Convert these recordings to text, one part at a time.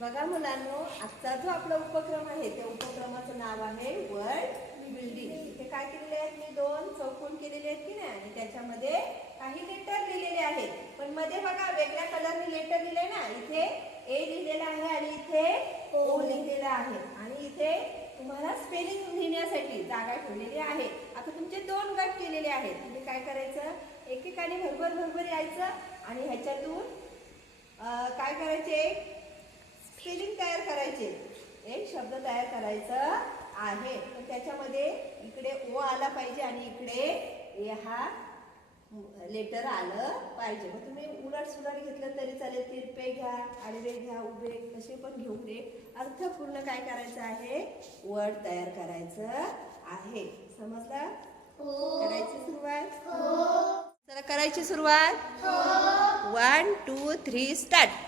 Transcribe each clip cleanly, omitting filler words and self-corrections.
बघा मुलांनो, आजचा जो आपला उपक्रम आहे त्या उपक्रमाचं नाव आहे वर्ल्ड बिल्डिंग। इथे काय केलेले आहेत, मी दोन चौकोन केलेले आहेत की नाही, आणि त्याच्यामध्ये काही लेटर लिहिलेले आहेत। पण मध्ये बघा वेगळ्या कलरने लेटर लिहिले ना, इथे ए लिहिलेला आहे आणि इथे ओ लिहिलेला आहे, आणि इथे तुम्हाला स्पेलिंग लिहिण्यासाठी जागा ठेवलेली आहे। आता तुमचे दोन गट केलेले आहेत। तुम्ही काय करायचं, एकेकाने भरभर भरभर यायचं आणि ह्याच्यातून काय करायचे, स्पेलिंग तयार करायचे, एक शब्द तयार करायचं आहे। तर त्याच्यामध्ये इकडे ओ आला पाहिजे आणि इकडे ए हा लेटर आलं पाहिजे। मग तुम्ही उलट सुलट घेतलं तरी चालेल, तिरपे घ्या, आडवे घ्या, उभे कसे पण घेऊन एक अर्थपूर्ण काय करायचं आहे, वर्ड तयार करायचं आहे। समजलं? करायची सुरुवात? चला करायची सुरुवात। 1 2 3 स्टार्ट।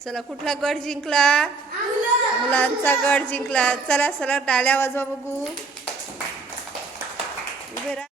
चला कुठला गट जिंकला? मुलांचा गट जिंकला। चला चला टाळ्या वाजवा बघू। उभे राहा।